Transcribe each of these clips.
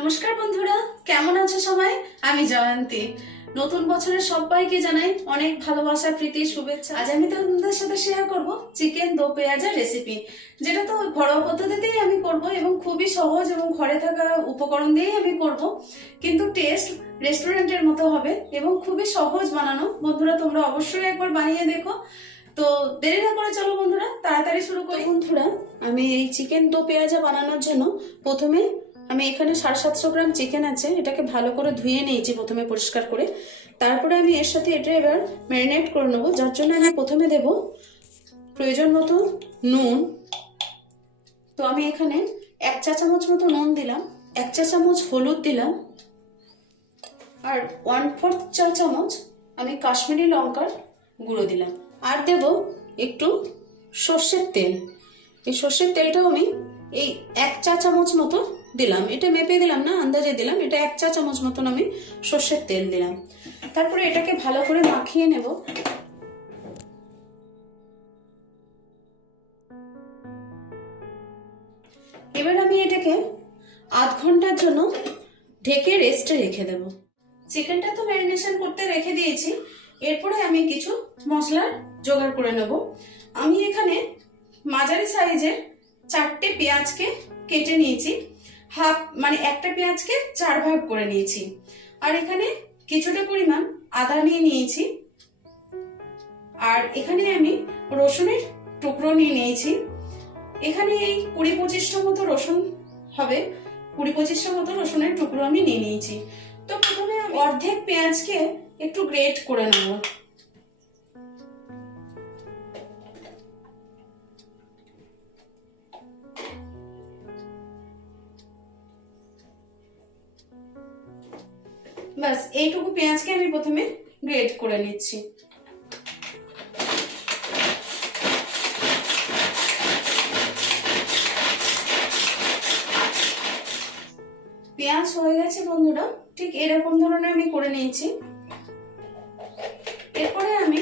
নমস্কার বন্ধুরা, কেমন আছো সবাই? আমি জয়ন্তী। নতুন বছরের সবাইকে জানাই অনেক ভালোবাসা, প্রীতি, শুভেচ্ছা। আজ আমি তোমাদের সাথে শেয়ার করব চিকেন দো পেঁয়াজের রেসিপি, যেটা তো ঘরোয়া পদ্ধতিতেই আমি করব এবং খুবই সহজ এবং ঘরে থাকা উপকরণ দিয়েই আমি করব, কিন্তু টেস্ট রেস্টুরেন্টের মতো হবে এবং খুবই সহজ বানানো। বন্ধুরা, তোমরা অবশ্যই একবার বানিয়ে দেখো। তো দেরি না করে চলো বন্ধুরা তাড়াতাড়ি শুরু করি। বন্ধুরা, আমি এই চিকেন দো পেঁয়াজা বানানোর জন্য প্রথমে আমি এখানে 750 গ্রাম চিকেন আছে, এটাকে ভালো করে ধুয়ে নিয়েছি প্রথমে পরিষ্কার করে। তারপরে আমি এর সাথে এটা এবার ম্যারিনেট করে নেবো, যার জন্য আমি প্রথমে দেব প্রয়োজন মতো নুন। তো আমি এখানে 1 চা চামচ মতো নুন দিলাম, 1 চা চামচ হলুদ দিলাম, আর 1/4 চা চামচ আমি কাশ্মীরি লঙ্কার গুঁড়ো দিলাম, আর দেব একটু সর্ষের তেল। এই সর্ষের তেলটাও আমি এই 1 চা চামচ মতো দিলাম, এটা মেপে দিলাম না, আন্দাজে দিলাম। এটা 1 চা চামচ মতন আমি সর্ষের তেল দিলাম। তারপরে এটাকে ভালো করে মাখিয়ে নেব। এবার আমি এটাকে আধ ঘন্টার জন্য ঢেকে রেস্টে রেখে দেব। চিকেনটা তো ম্যারিনেশন করতে রেখে দিয়েছি, এরপরে আমি কিছু মশলার জোগাড় করে নেব। আমি এখানে মাঝারি সাইজের 4টে পেঁয়াজকে কেটে নিয়েছি, একটা পেঁয়াজকে 4 ভাগ করে নিয়েছি, আর এখানে কিছুটা পরিমাণ আদা নিয়ে নিয়েছি, আর এখানে আমি রসুনের টুকরো নিয়ে নিয়েছি। এখানে এই 20-25টা মতো রসুন হবে, 20-25টা মতো রসুনের টুকরো আমি নিয়ে নিয়েছি। তো প্রথমে আমি অর্ধেক পেঁয়াজকে একটু গ্রেট করে নেব। ব্যাস এইটুকু পেঁয়াজকে আমি প্রথমে গ্রেট করে নিচ্ছি। পেঁয়াজ হয়ে গেছে বন্ধুরা, ঠিক এরকম ধরনের আমি করে নিয়েছি। এরপরে আমি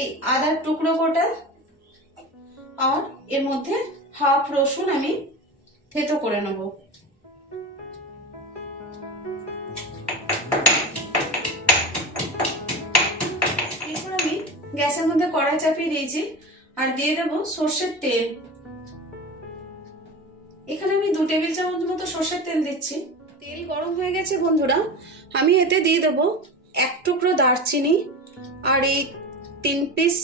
এই আদার টুকরো কোটা আর এর মধ্যে হাফ রসুন আমি থেতো করে নেব। এরপর আমি গ্যাসের মধ্যে কড়াই চাপিয়ে দিয়েছি আর দিয়ে দেব সর্ষের তেল। এখানে আমি 2 টেবিল চামচ মতো সর্ষের তেল দিচ্ছি। তেল গরম হয়ে গেছে বন্ধুরা, আমি এতে দিয়ে দেব 1 টুকরো দারচিনি, আর এই 3 পিস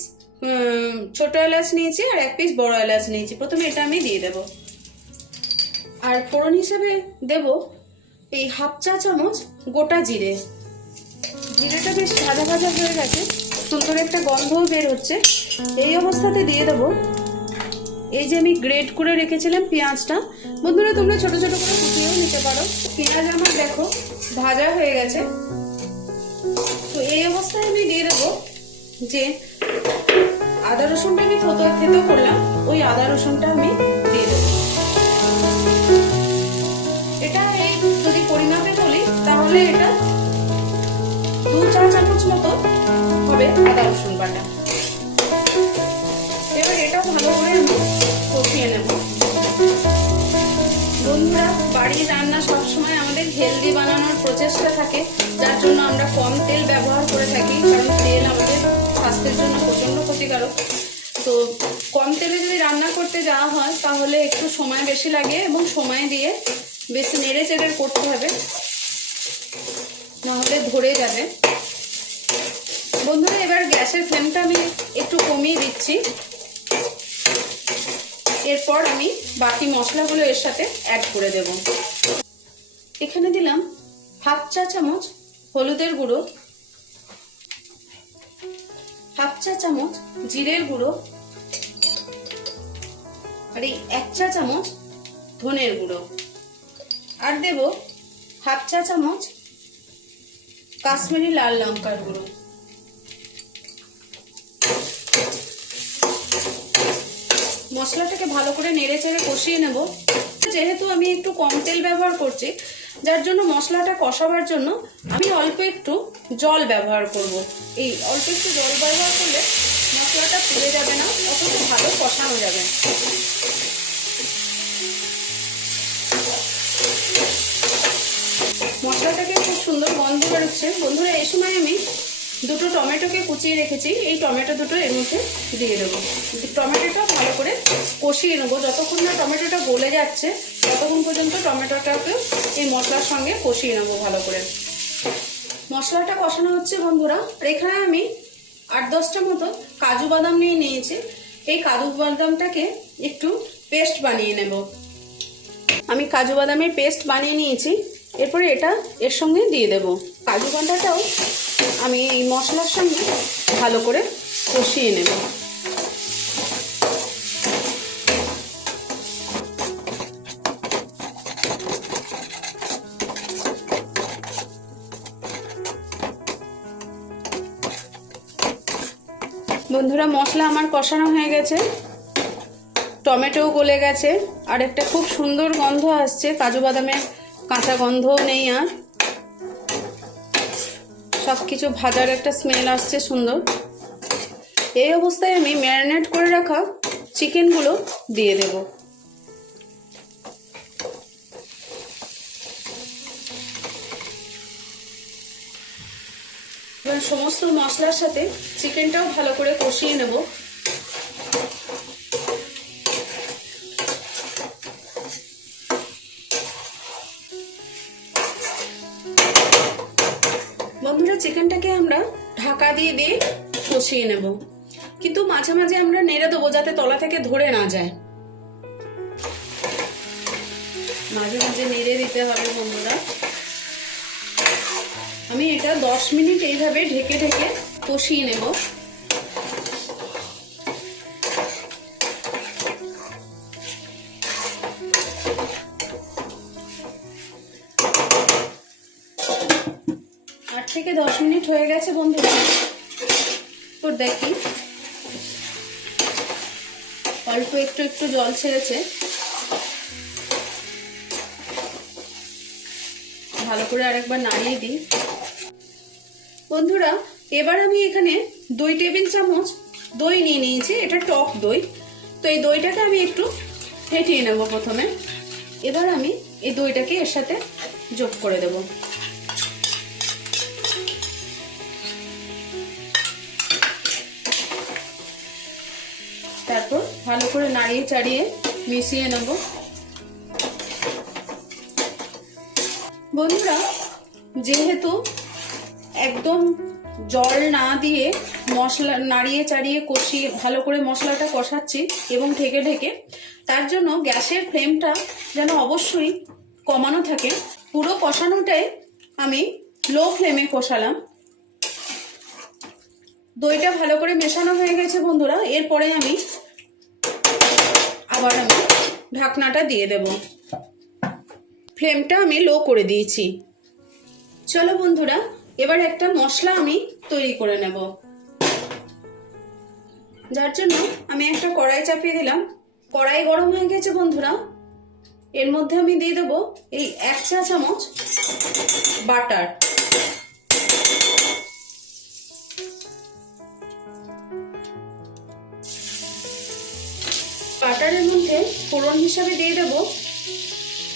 ছোট এলাচ নিয়েছি আর 1 পিস বড় এলাচ নিয়েছি। প্রথমে এটা আমি দিয়ে দেব, আর ফোড়ন হিসেবে দেব এই হাফ চা চামচ গোটা জিরে। জিরেটা বেশ ভাজা ভাজা হয়ে গেছে, সুন্দর একটা গন্ধও বের হচ্ছে। এই অবস্থাতে দিয়ে দেব এই যে আমি গ্রেট করে রেখেছিলাম পেঁয়াজটা। বন্ধুরা, তোমরা ছোট ছোট করে কুচিয়েও নিতে পারো। পেঁয়াজ আমার দেখো ভাজা হয়ে গেছে। তো এই অবস্থায় আমি দিয়ে দেবো যে আদা রসুনটা আমি থেতো করলাম, ওই আদা রসুনটা আমি দিয়ে দেবো। এটা এই যদি পরিমাপে বলি তাহলে এটা 2 চা চামচ মতো হবে আদা রসুন বাটা। এবার এটাও ভালো করে আমি কষিয়ে নেব। বন্ধুরা, বাড়ির রান্না সবসময় আমাদের হেলদি বানানোর প্রচেষ্টা থাকে, যার জন্য আমরা কম তেল ব্যবহার করে থাকি, কারণ তেল আমাদের স্বাস্থ্যের জন্য প্রচন্ড ক্ষতিকারক। তো কম তেলে যদি রান্না করতে যাওয়া হয় তাহলে একটু সময় বেশি লাগে এবং সময় দিয়ে বেশি নেড়ে চেড়ে করতে হবে, নাহলে ধরে যাবে। বন্ধুরা, এবার গ্যাসের ফ্লেমটা আমি একটু কমিয়ে দিচ্ছি। এরপর আমি বাকি মশলাগুলো এর সাথে অ্যাড করে দেব। এখানে দিলাম হাফ চা চামচ হলুদের গুঁড়ো, হাফ চা চামচ জিরের গুঁড়ো, আর এই 1 চা চামচ ধনের গুঁড়ো, আর দেব হাফ চা চামচ কাশ্মীরি লাল লঙ্কার গুঁড়ো। মশলাটাকে ভালো করে নেড়ে চেড়ে কষিয়ে নেব। যেহেতু আমি একটু কম তেল ব্যবহার করছি, যার জন্য মশলাটা কষাবার জন্য আমি অল্প একটু জল ব্যবহার করব। এই অল্প একটু জল ব্যবহার করলে মশলাটা পুড়ে যাবে না, অথচ ভালো কষানো যাবে। এই সময় আমি দুটো টমেটোকে কুচিয়ে রেখেছি, এই টমেটো দুটো এর মধ্যে দিয়ে দেবো। টমেটোটা ভালো করে কষিয়ে নেবো, যতক্ষণ না টমেটোটা গলে যাচ্ছে ততক্ষণ পর্যন্ত টমেটোটাকে এই মশলার সঙ্গে কষিয়ে নেবো ভালো করে। মশলাটা কষানো হচ্ছে বন্ধুরা, আর এখানে আমি 8-10টা মতো কাজু বাদাম নিয়ে নিয়েছি। এই কাজু বাদামটাকে একটু পেস্ট বানিয়ে নেব। আমি কাজু বাদামের পেস্ট বানিয়ে নিয়েছি, এরপরে এটা এর সঙ্গে দিয়ে দেব। কাজু বাদামটাও আমি এই মশলার সঙ্গে ভালো করে কষিয়ে নেব। বন্ধুরা, মশলা আমার কষানো হয়ে গেছে, টমেটোও গলে গেছে, আর একটা খুব সুন্দর গন্ধ আসছে, কাজু বাদামের কাঁচা গন্ধও নেই, আর সব কিছু ভাজার একটা স্মেল আসছে সুন্দর। এই অবস্থায় আমি ম্যারিনেট করে রাখা চিকেনগুলো দিয়ে দেব। এবার সমস্ত মশলার সাথে চিকেনটাও ভালো করে কষিয়ে নেব। বন্ধুরা, চিকেনটাকে আমরা ঢাকা দিয়ে কষিয়ে নেব, কিন্তু মাঝে মাঝে আমরা নেড়ে দেবো যাতে তলা থেকে ধরে না যায়। মাঝে মাঝে নেড়ে দিতে হবে বন্ধুরা। আমি এটা 10 মিনিট এইভাবে ঢেকে ঢেকে কষিয়ে নেব। থেকে 10 মিনিট হয়ে গেছে বন্ধুরা, তো দেখি অল্প একটু একটু জল ছেড়েছে। ভালো করে আরেকবার নাড়িয়ে দিই বন্ধুরা। এবার আমি এখানে 2 টেবিল চামচ দই নিয়ে নিয়েছি, এটা টক দই। তো এই দইটাকে আমি একটু ফেটিয়ে নেব প্রথমে। এবার আমি এই দইটাকে এর সাথে যোগ করে দেব। তারপর ভালো করে নাড়িয়ে চাড়িয়ে মিশিয়ে নেব। বন্ধুরা, যেহেতু একদম জল না দিয়ে মশলা নাড়িয়ে চাড়িয়ে কষিয়ে ভালো করে মশলাটা কষাচ্ছি এবং ঢেকে ঢেকে, তার জন্য গ্যাসের ফ্লেমটা যেন অবশ্যই কমানো থাকে। পুরো কষানোটাই আমি লো ফ্লেমে কষালাম। দইটা ভালো করে মেশানো হয়ে গেছে বন্ধুরা, এরপরে আমি ঢাকনাটা দিয়ে দেব। ফ্লেমটা আমি লো করে দিয়েছি। চলো বন্ধুরা, এবার একটা মশলা আমি তৈরি করে নেব। যার জন্য আমি একটা কড়াই চাপিয়ে দিলাম। কড়াই গরম হয়ে গেছে বন্ধুরা, এর মধ্যে আমি দিয়ে দেব এই 1 চা চামচ বাটার। বাটারের মধ্যে ফোড়ন হিসাবে দিয়ে দেব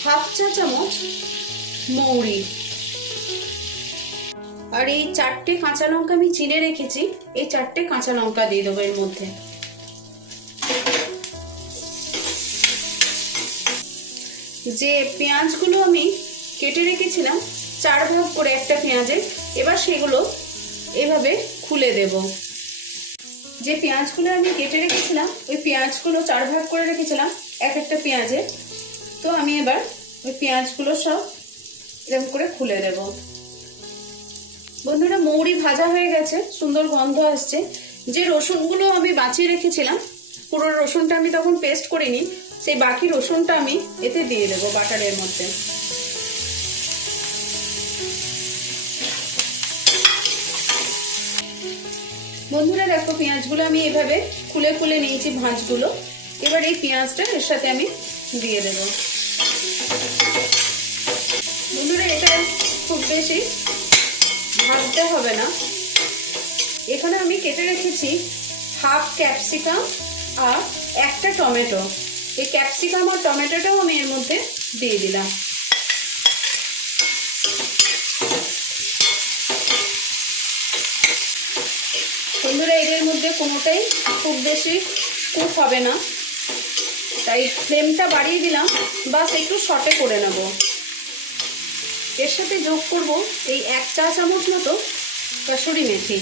1/2 চা চামচ মৌরি, আর এই 4টে কাঁচা লঙ্কা আমি চিড়ে রেখেছি, এই 4টে কাঁচা লঙ্কা দিয়ে দেবো এর মধ্যে। যে পেঁয়াজগুলো আমি কেটে রেখেছিলাম 4 ভাগ করে একটা পেঁয়াজের, এবার সেগুলো এভাবে খুলে দেব। যে পেঁয়াজগুলো আমি কেটে রেখেছিলাম ওই পেঁয়াজগুলো 4 ভাগ করে রেখেছিলাম এক একটা পেঁয়াজের, তো আমি এবার ওই পেঁয়াজগুলো সব এরকম করে খুলে দেব। বন্ধুরা, মৌরি ভাজা হয়ে গেছে, সুন্দর গন্ধ আসছে। যে রসুনগুলো আমি বাঁচিয়ে রেখেছিলাম, পুরো রসুনটা আমি তখন পেস্ট করিনি, সেই বাকি রসুনটা আমি এতে দিয়ে দেব বাটারের মধ্যে। বন্ধুরা দেখো, পেঁয়াজগুলো আমি এভাবে খুলে খুলে নিয়েছি ভাঁজগুলো। এবার এই পেঁয়াজটা এর সাথে আমি দিয়ে দেব। বন্ধুরা, এটা খুব বেশি ভাজতে হবে না। এখানে আমি কেটে রেখেছি হাফ ক্যাপসিকাম আর একটা টমেটো। এই ক্যাপসিকাম আর টমেটোটাও আমি এর মধ্যে দিয়ে দিলাম। খুব বেশি কুক হবে না, তাই ফ্লেমটা বাড়িয়ে দিলাম। বাস একটু শর্টে করে নেব। এর সাথে যোগ করব এই 1 চা চামচ মতো কসুরি মেথি।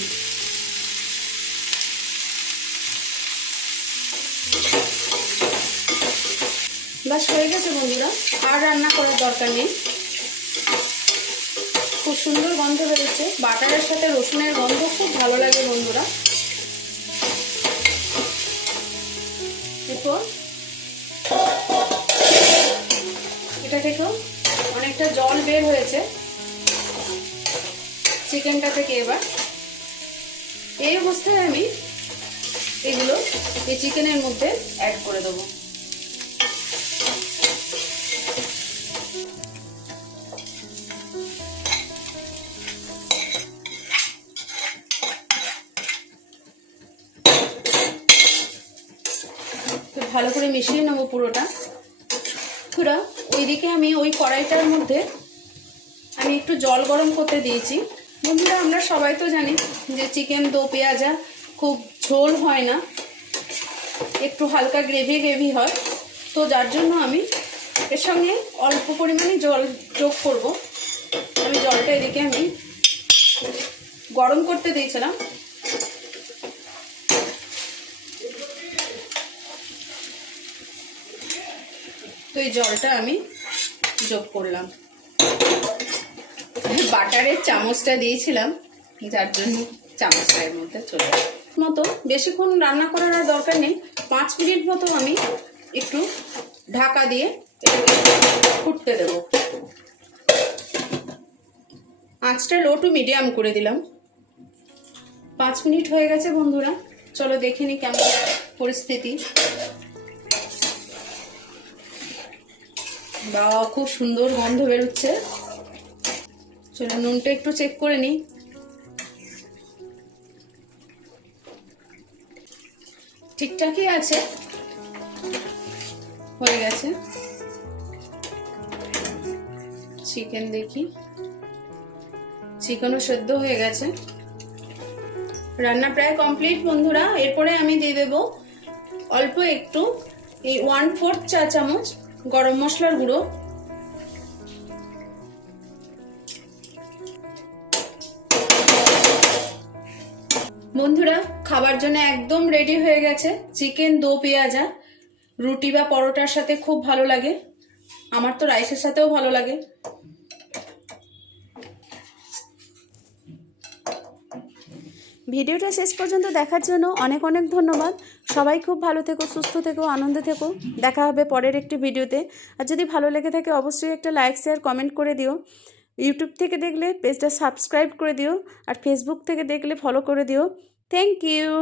বাস হয়ে গেছে বন্ধুরা, আর রান্না করার দরকার নেই। খুব সুন্দর গন্ধ বেরোচ্ছে, বাটারের সাথে রসুনের গন্ধ খুব ভালো লাগে বন্ধুরা। এরপর এটা থেকেও অনেকটা জল বের হয়েছে চিকেনটা থেকে। এবার এই অবস্থায় আমি এগুলো এই চিকেনের মধ্যে অ্যাড করে দেবো। ভালো করে মিশিয়ে নেবো পুরোটা। ওইদিকে আমি ওই কড়াইটার মধ্যে আমি একটু জল গরম করতে দিয়েছি। বন্ধুরা আমরা সবাই তো জানি যে চিকেন দো পেঁয়াজা খুব ঝোল হয় না, একটু হালকা গ্রেভি গ্রেভি হয়। তো যার জন্য আমি এর সঙ্গে অল্প পরিমাণে জল যোগ করব। আমি জলটা এদিকে আমি গরম করতে দিয়েছিলাম। তো এই জলটা আমি যোগ করলাম। বাটারের চামচটা দিয়েছিলাম, যার জন্য চামচটা এর মধ্যে চলে মতো। বেশিক্ষণ রান্না করার আর দরকার নেই, 5 মিনিট মতো আমি একটু ঢাকা দিয়ে এটাকে ফুটতে দেব। আঁচটা লো টু মিডিয়াম করে দিলাম। 5 মিনিট হয়ে গেছে বন্ধুরা, চলো দেখে নি কেমন পরিস্থিতি। বাহ, খুব সুন্দর গন্ধ বেরোচ্ছে। চলো নুনটা একটু চেক করে নিই। ঠিকঠাকই আছে, হয়ে গেছে। চিকেন দেখি, চিকেনও সেদ্ধ হয়ে গেছে। রান্না প্রায় কমপ্লিট বন্ধুরা। এরপরে আমি দিয়ে দেব অল্প একটু এই 1/4 চা চামচ গরম মশলার গুঁড়ো। বন্ধুরা খাবার জন্য একদম রেডি হয়ে গেছে চিকেন দো পেঁয়াজা। রুটি বা পরোটার সাথে খুব ভালো লাগে, আমার তো রাইসের সাথেও ভালো লাগে। ভিডিওটা শেষ পর্যন্ত দেখার জন্য অনেক অনেক ধন্যবাদ। সবাই খুব ভালো থেকো, সুস্থ থেকো, আনন্দে থেকো। দেখা হবে পরের একটি ভিডিওতে। আর যদি ভালো লেগে থাকে অবশ্যই একটা লাইক শেয়ার কমেন্ট করে দিও। ইউটিউব থেকে দেখলে পেজটা সাবস্ক্রাইব করে দিও, আর ফেসবুক থেকে দেখলে ফলো করে দিও। Thank you.